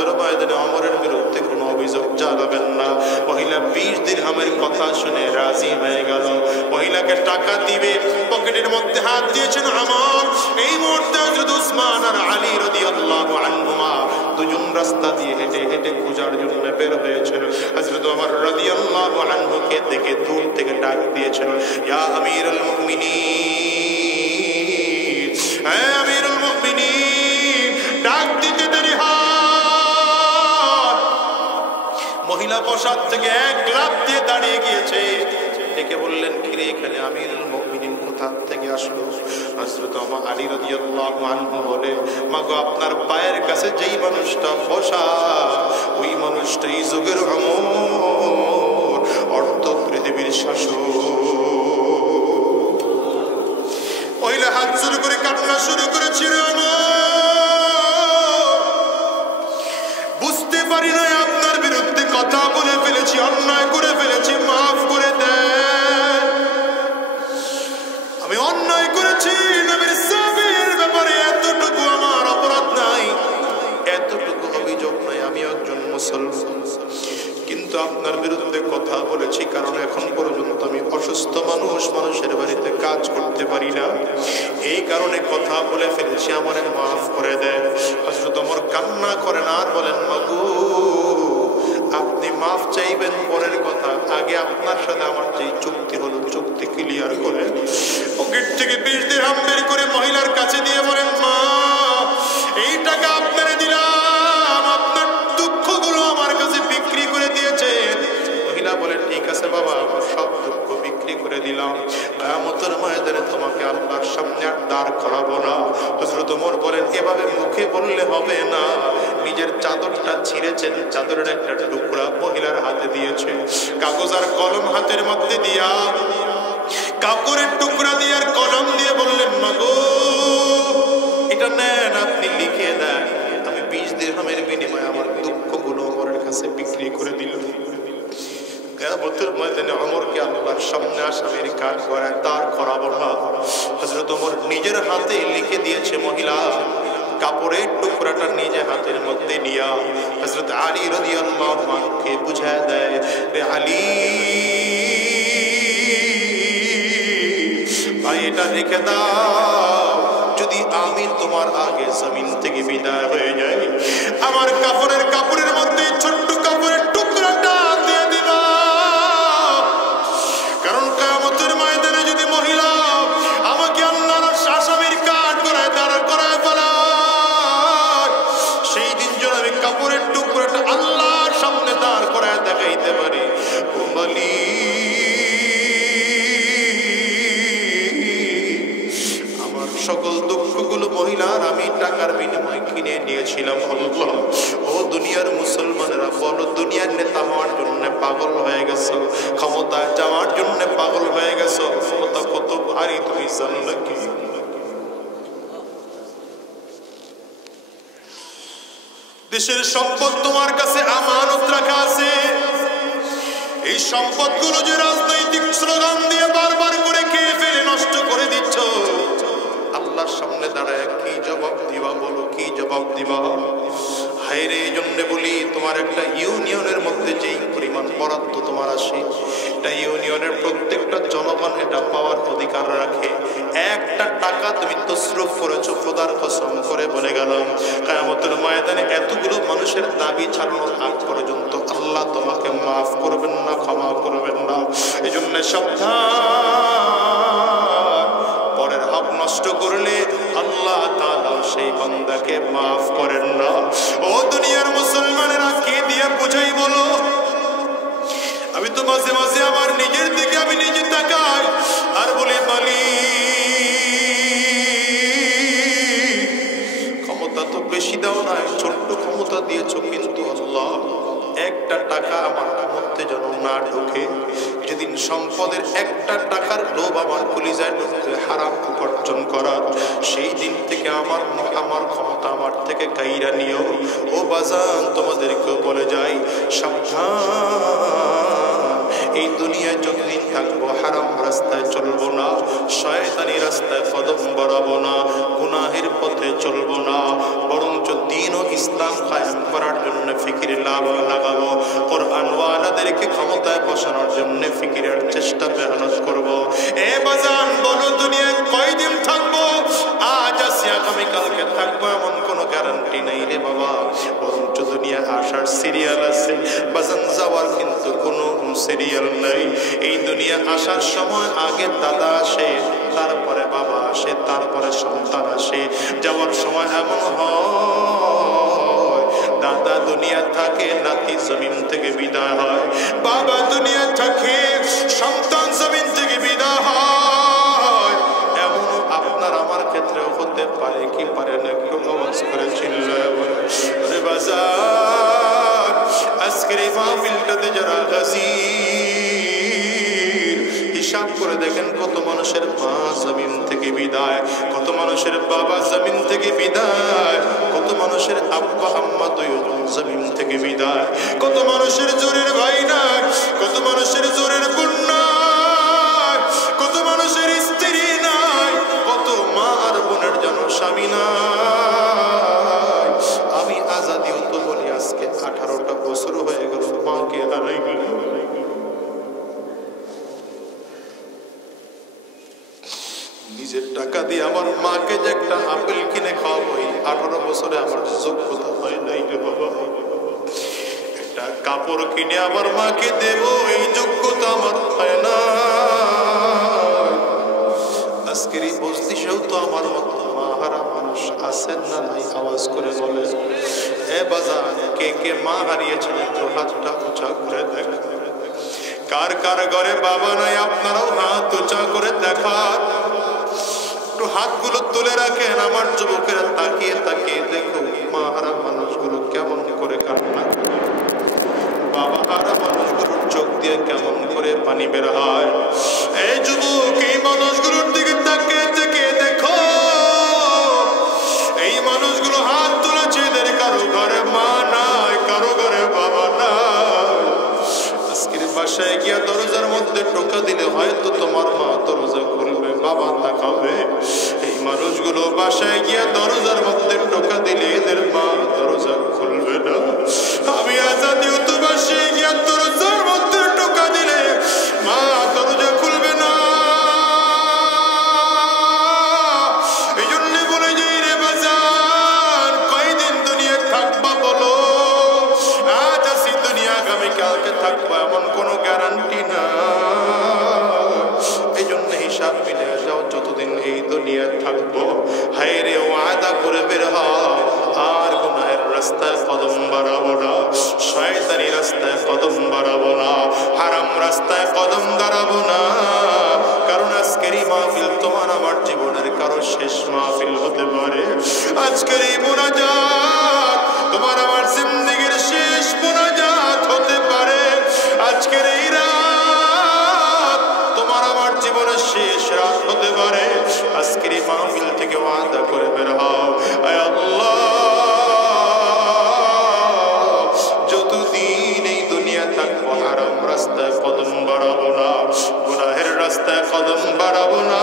কিয়ামতের ময়দানে ওমরের বিরুদ্ধে কোনো অভিযোগ জানাবেন না। মহিলা 20 দিরহামের কথা শুনে রাজি হয়ে গেল। মহিলাকে টাকা দিবে, পকেটের মধ্যে হাত দিয়েছেন ওমর। এই মুহূর্তে হযরত উসমান আর আলী রাদিয়াল্লাহু আনহুমা দুজন রাস্তা দিয়ে হেঁটে হেঁটে খোঁজার জন্য বের হয়েছিল। হযরত ওমর রাদিয়াল্লাহু আনহুকে দেখে দূর থেকে ডাক দিয়েছিল, ইয়া আমিরুল মুমিনিন, হে আমিরুল মুমিনিন। ডাক দিতে দেরি হয়, মহিলা বসার থেকে এক লাফ দিয়ে দাঁড়িয়ে গিয়েছে। ডেকে বললেন, কিরে এখানে আমিরুল মুমিনিন কোথা থেকে আসলো? হযরত আলী রাদিয়াল্লাহু আনহু বলে, মাগো আপনার পায়ের কাছে যেই মানুষটা বসা, ওই মানুষটাই যুগের ওমর, অর্ধ পৃথিবীর শাসক। মহিলা হাত শুরু করে কান্না শুরু করেছিল, বুঝতে পারি না আপনার বিরুদ্ধে কথা বলে ফেলেছি, অন্যায় করে ফেলেছি, মাফ করে দেন। আমি অন্যায় করেছি, নবীর সাহাবীর ব্যাপারে এতটুকু আমার অপরাধ নাই, এতটুকু অভিযোগ নাই, আমি একজন মুসলমান, কিন্তু আপনার বিরুদ্ধে কথা বলেছি কারণ এখন পর্যন্ত আমি অসুস্থ মানুষ, মানুষের বাড়িতে কাজ করতে পারি না, এই কারণে কথা বলে ফেলেছি, আমারে মাফ করে দেন। হযরত ওমর কান্না করেন আর বলেন, মাগো আপনি মাফ চাইবেন পরের কথা, আগে আপনার সাথে আমার যে চুক্তি হলো চুক্তি ক্লিয়ার করে। পকেট থেকে 20 দিরহাম বের করে মহিলার কাছে দিয়ে বলেন, মা এই টাকা আপনারে দিলাম, আপনার দুঃখগুলো আমার কাছে বিক্রি করে দিয়েছে। মহিলা বলে, ঠিক আছে বাবা, আমার সব দুঃখ বিক্রি করে দিলাম, কিয়ামতের ময়দানে তোমাকে আল্লাহর সামনে আর দাঁড় করাবো না। হযরত ওমর বলেন, এভাবে মুখে বললে হবে না, নিজের চাদরটা ছিঁড়েছেন, চাদরের একটা টুকরা মহিলার হাতে দিয়েছে, কাগজ আর কলম হাতের মধ্যে দিয়া, কাপড়ের টুকরা দিয়ে আর কলম দিয়ে বললেন, মাগো এটা নেন, আপনি লিখে দেন, আমি 20 দিরহামের বিনিময়ে আমার দুঃখগুলো ওমরের কাছে বিক্রি করে দিলাম। কিয়ামতের ময়দানে ওমরকে আল্লাহর সামনে আসামির কাঠ গড়ায় দাঁড় করাবো না। হযরত ওমর নিজের হাতে লিখে দিয়েছে, মহিলা কাপড়ের টুকরাটা নিজে হাতের মধ্যে নিয়া হযরত আলী রাদিয়াল্লাহু আনহুকে বুঝায় দেয়, রে আলী ভাই এটা রেখে দাও, যদি আমি তোমার আগে জমিন থেকে বিদায় হয়ে যাই, আমার কাপড়ের মধ্যে ছোট্ট কাপড়ের টুকরাটা দিয়ে দিবা, কারণ কিয়ামতের ময়দানে যদি মহিলা আমাকে আল্লাহর আসামির কাঠ গড়ায় দাঁড় করায় ফেলায়, সেই দিন যেন আমি কাপড়ের টুকরাটা আল্লাহর সামনে দাঁড় করায় দেখাইতে পারি, বলি সকল দুঃখগুলো মহিলার আমি টাকার বিনিময়ে কিনে নিয়েছিলাম। আল্লাহ, ও দুনিয়ার মুসলমানেরা বলো, দুনিয়ার নেতা হওয়ার জন্য পাগল হয়ে গেছো, ক্ষমতা যাওয়ার জন্য পাগল হয়ে গেছো, ক্ষমতা কত ভারী তুমি জানো নাকি? দেশের সম্পদ তোমার কাছে আমানত রাখা আছে, এই সম্পদগুলো যে রাজনৈতিক স্লোগান দিয়ে বারবার করে খেয়ে ফেলে নষ্ট করে দিচ্ছ, আল্লাহর সামনে দাঁড়ায় কি জবাব দিবা? বলো, কি জবাব দিবা? হায়রে, এই জন্য বলি, তোমার একটা ইউনিয়নের মধ্যে যেই পরিমাণ বরাদ্দ তোমার আসে, এটা ইউনিয়নের প্রত্যেকটা জনগণ এটা পাওয়ার অধিকার রাখে। একটা টাকা তুমি তসরুফ করেছো, খোদার কসম করে বলে গেলাম, কিয়ামতের ময়দানে এতগুলো মানুষের দাবি ছাড়ানোর আগ পর্যন্ত আল্লাহ তোমাকে মাফ করবেন না, ক্ষমা করবেন না। এই জন্য সাবধান, পরের হক নষ্ট করলে আল্লাহ তাআলা সেই বান্দাকে মাফ করেন না। ও দুনিয়ার মুসলমানেরা, কে দিয়ে বুঝাই বলো? আমি তো মাঝে মাঝে আমার নিজের দিকে আমি নিজে তাকাই আর বলি, ক্ষমতা তো বেশি দাও নাই, ছোট্ট ক্ষমতা দিয়েছো, কিন্তু আল্লাহ একটা টাকা আমার মধ্যে যেন না ঢোকে। যেদিন সম্পদের একটা টাকার লোভ আমার কলিজায় ঢুকবে হারাম উপার্জন করার, সেই দিন থেকে আমার ক্ষমতা আমার থেকে কাইরা নিও। ও বাজান, তোমাদেরকেও বলে যাই, সাবধান, এই দুনিয়ায় যতদিন থাকবো হারাম রাস্তায় চলবো না, শয়তানি রাস্তায় কদম বাড়াবো না, গুনাহের পথে চলবো না, বরঞ্চ দ্বীন ও ইসলাম ইসলাম কায়েম করার জন্য ফিকির লাগাবো, কোরআন ওয়ালাদেরকে ক্ষমতায় বসানোর জন্য ফিকিরের চেষ্টা মেহনত করব। এ বাজান বলো দুনিয়ায় কয়দিন থাকবো? আজ আছি আগামীকালকে থাকবো এমন কোনো গ্যারান্টি নেই রে বাবা, বরঞ্চ দুনিয়া আসার সিরিয়াল আছে বাজান, যাওয়ার কিন্তু কোনো সিরিয়াল নেই। এই দুনিয়া আসার সময় আগে দাদা আসে, তারপরে বাবা আসে, তারপরে সন্তান আসে। যাওয়ার সময় এমন হয় দাদা দুনিয়া থাকে, নাতি জমিন থেকে বিদায় হয়, বাবা দুনিয়া থাকে, সন্তান জমিন থেকে বিদায় হয়। এমন আপনার আমার ক্ষেত্রেও হতে পারে কি পারে না? একটু আওয়াজ করে চিল্লায় বলে বাজার আজকের এই মাহফিলটাতে যারা হাজির, হিসাব করে দেখেন কত মানুষের মা জমিন থেকে বিদায়, কত মানুষের বাবা জমিন থেকে বিদায়, কত মানুষের আব্বা আম্মা দুইজন জমিন থেকে বিদায়, কত মানুষের জোরের ভাই নাই, কত মানুষের জোরের বোন নাই, কত মানুষের স্ত্রী নাই, কত মা আর বোনের জন্য স্বামী নাই। আমি আজাদিও তো বলি আজকে 18টা বছর হয়ে গেল মাকে হারাই গেল। নিজের টাকা দিয়ে আমার মাকে যে একটা আপেল কিনে খাওয়াবো, 18 বছরে আমার যোগ্যতা হয় নাই রে বাবা। একটা কাপড় কিনে আমার মাকে দেব, এই যোগ্যতা আমার হয় না। আজকের এই বস্তিতেও তো আমার মতো মা হারা মানুষ আছেন না নাই? আওয়াজ করে বলে এ বাজান, কে কে মা হারিয়েছেন একটু হাতটা উঁচা করে দেখ। কার কার ঘরে বাবা নাই আপনারাও হাত উঁচা করে দেখার, একটু হাতগুলো তুলে রাখেন। আমার যুবকেরা তাকিয়ে তাকিয়ে দেখো মা হারা মানুষগুলো কেমন করে কান্না করে, বাবা হারা মানুষগুলোর চোখ দিয়ে কেমন করে পানি বের হয়। এই যুবক, এই মানুষগুলোর দিকে তাকিয়ে তাকিয়ে দেখো, এই মানুষগুলো হাত তুলেছে, এদের কারো ঘরে মা নাই, কারো ঘরে বাবা নাই। আজকের বাসায় গিয়া দরজার মধ্যে টোকা দিলে হয়তো তোমার মা দরজা খুলবে, বাবা তাকাবে। এই মানুষগুলো বাসায় গিয়া দরজার মধ্যে টোকা দিলে এদের মা দরজা খুলবে না। আমি আজাদিও তো বাসায় গিয়া দরজার মধ্যে টোকা দিলে মা দরজা খুলবে না। এই জন্য বলে যাই রে বাজার, কয়দিন দুনিয়া থাকবা বলো? আজ আছি দুনিয়া, আগামীকালকে থাকবো এমন কোনো গ্যারান্টি না। এই জন্য হিসাব মিলে যাও, যতদিন এই দুনিয়া থাকবো হায় রে ওয়াদা করে বের হও, আর গুনাহের রাস্তায় কদম বাড়াবো না, শয়তানি রাস্তায় কদম বাড়াবো না, হারাম রাস্তায় কদম দাঁড়াবো না। কারণ আজকের এই মাহফিল তোমার আমার জীবনের কারো শেষ মাহফিল হতে পারে। আজকের এই মোনাজাত তোমার আমার জিন্দেগির শেষ মোনাজাত হতে পারে। আজকের এই রাত তোমার আমার জীবনের শেষ রাত হতে পারে। আজকের এই মাহফিল থেকে ওয়াদা করে বের হও, আয় আল্লাহ, যতদিন এই দুনিয়া থাকবো হারাম রাস্তায় কদম বাড়াবো না, গুনাহের রাস্তায় কদম বাড়াবো না,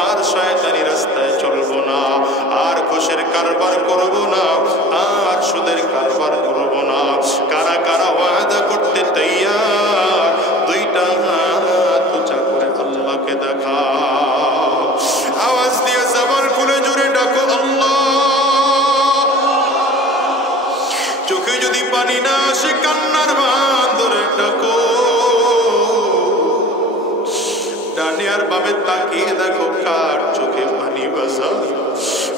আর শয়তানি রাস্তায় চলবো না, আর ঘুষের কারবার করবো না, আর সুদের কারবার করবো না। কারা কারা ওয়াদা করতে তৈয়ার? দুইটা হাত উঁচা করে আল্লাহকে দেখা, আওয়াজ দিয়ে জবান খুলে জোরে ডাকো আল্লাহ। চোখে যদি পানি না আসে কান্নার বাঁধ ধরে ডাকো। ডানে আর বামে তাকিয়ে দেখো কার চোখে পানি বাসা,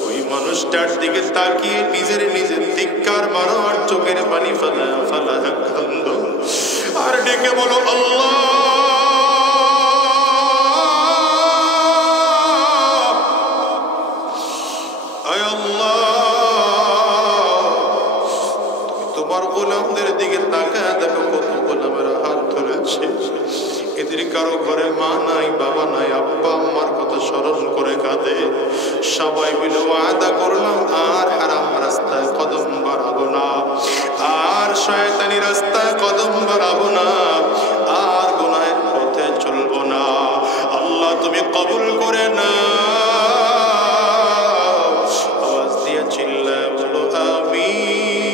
ওই মানুষটার দিকে তাকিয়ে নিজের নিজের ধিক্কার মারো, আর চোখের পানি ফেলা ফেলা কান্দো, আর ডেকে বলো আল্লাহ, আয় আল্লাহ, তোমার গোলামদের দিকে তাকায় দেখো কত গোলামের হাত ধরেছে, এদের কারো ঘরে মা নাই, বাবা নাই, আব্বা আম্মার কথা স্মরণ করে কাঁদে। সবাই মিলে ওয়াদা করলাম আর হারাম রাস্তায় কদম বাড়াবো না, আর শয়তানি রাস্তায় কদম বাড়াবো না, আর গুনাহের পথে চলবো না। আল্লাহ তুমি কবুল করে না। আওয়াজ দিয়ে চিল্লায় বলো আমিন।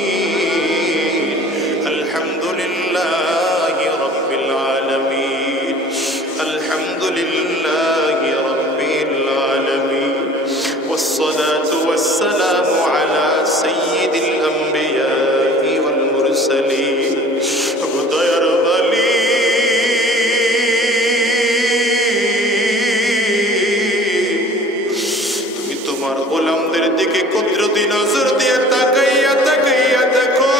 কুদরতি নজর দিয়ে তাকাইয়া তাকাইয়া দেখো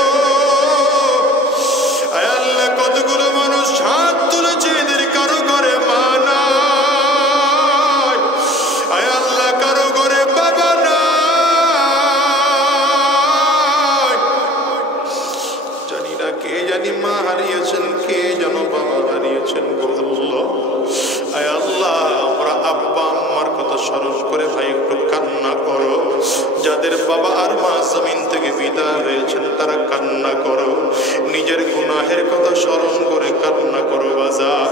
আয় আল্লাহ কতগুলো মানুষ হাত তুলেছে, এদের কারো ঘরে মা নাই, আয় আল্লাহ কারো ঘরে বাবা নাই, জানি না কে জানি মা হারিয়েছেন, কে যেন বাবা হারিয়েছেন গো আল্লাহ। আয় আল্লাহ আমরা আব্বা আম্মার কথা স্মরণ করে ভাই একটু কান্না করো, যাদের বাবা আর মা জমিন থেকে বিদায় হয়েছেন তারা কান্না করো, নিজের গুনাহের কথা স্মরণ করে কান্না করো বাজার,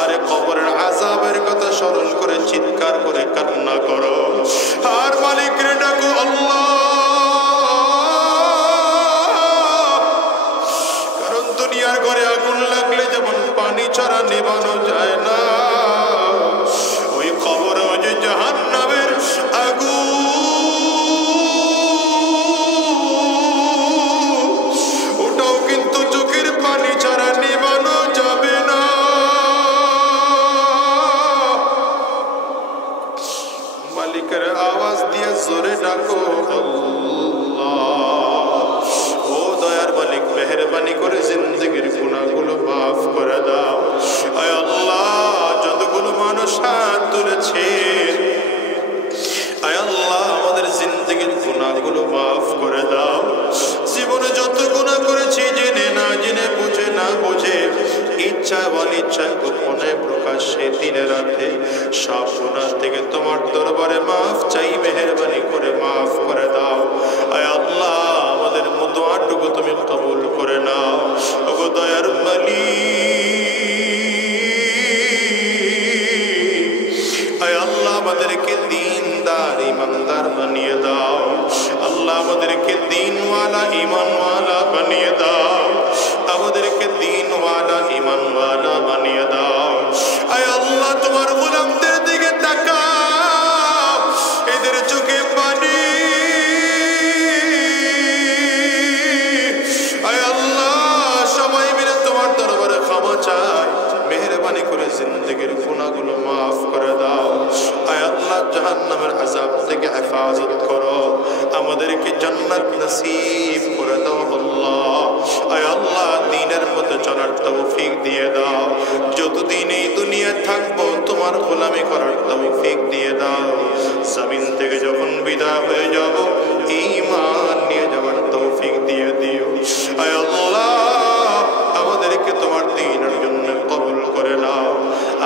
আরে কবরের আযাবের কথা স্মরণ করে চিৎকার করে কান্না করো, আর মালিকরে ডাকো আল্লাহ। কারণ দুনিয়ার ঘরে আগুন লাগলে যেমন পানি ছাড়া নিভানো যায় না, ওই কবরে যে জাহান্নামের আগুন ওটাও কিন্তু চোখের পানি ছাড়া নিভানো যাবে না। মালিকের আওয়াজ দিয়ে জোরে ডাকো আল্লাহ। ও দয়ার মালিক মেহেরবানি করে জিন্দেগির গুনাহগুলো মাফ করে দাও। আয় আল্লাহ যতগুলো মানুষ হাত তুলেছে আয় আল্লাহ আমাদের জিন্দেগির গুনাহগুলো মাফ করে দাও। জীবনে যত গুনাহ করেছি জেনে না জেনে বুঝে না বুঝে ইচ্ছা অনিচ্ছায় গোপনে প্রকাশ্যে দিনে রাতে সব গুনাহ থেকে তোমার দরবারে মাফ চাই, মেহেরবানি করে মাফ করে দাও। আয় আল্লাহ আমাদের দোয়াটুকু তুমি কবুল করে নাও। ওগো দয়ার মালিক আয় আল্লাহ আমাদেরকে দীনদার ইমানদার বানিয়ে দাও। আল্লাহ আমাদেরকে দীনওয়ালা ইমানওয়ালা বানিয়ে দাও, আমাদেরকে দীনওয়ালা ইমানওয়ালা বানিয়ে দাও। আয় আল্লাহ তোমার গোলামদের দিকে তাকাও, এদের চোখে পানি। আয় আল্লাহ সবাই মিলে তোমার দরবারে ক্ষমা চাই, মেহেরবানি করে জিন্দেগির গুনাহগুলো মাফ করে দাও। আয় আল্লাহ জাহান্নামের আযাব থেকে হেফাজত করো, আমাদেরকে জান্নাত নসিব করে দাও আল্লাহ। আয় আল্লাহ দ্বীনের পথে চলার তৌফিক দিয়ে দাও, যতদিন এই দুনিয়ায় থাকবো তোমার গোলামি করার তৌফিক দিয়ে দাও। জমিন থেকে যখন বিদায় হয়ে যাব ঈমান নিয়ে যাওয়ার তৌফিক দিয়ে দিও। আয় আল্লাহ আমাদেরকে তোমার দ্বীনের জন্য কবুল করে নাও,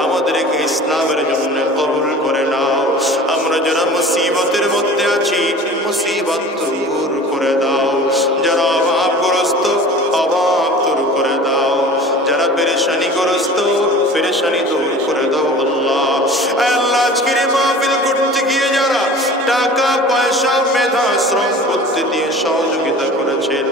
আমাদেরকে ইসলামের জন্য কবুল করে নাও। আমরা যারা মুসিবতের মধ্যে আছি মুসিবত দূর করে দাও, যারা অভাবগ্রস্ত অভাব দূর করে দাও, যারা পেরেশানিগ্রস্ত পেরেশানি দূর করে দাও আল্লাহ। আল্লাহ আজকের মাহফিল করতে গিয়ে যারা টাকা পয়সা মেধা শ্রম বুদ্ধি দিয়ে সহযোগিতা করেছেন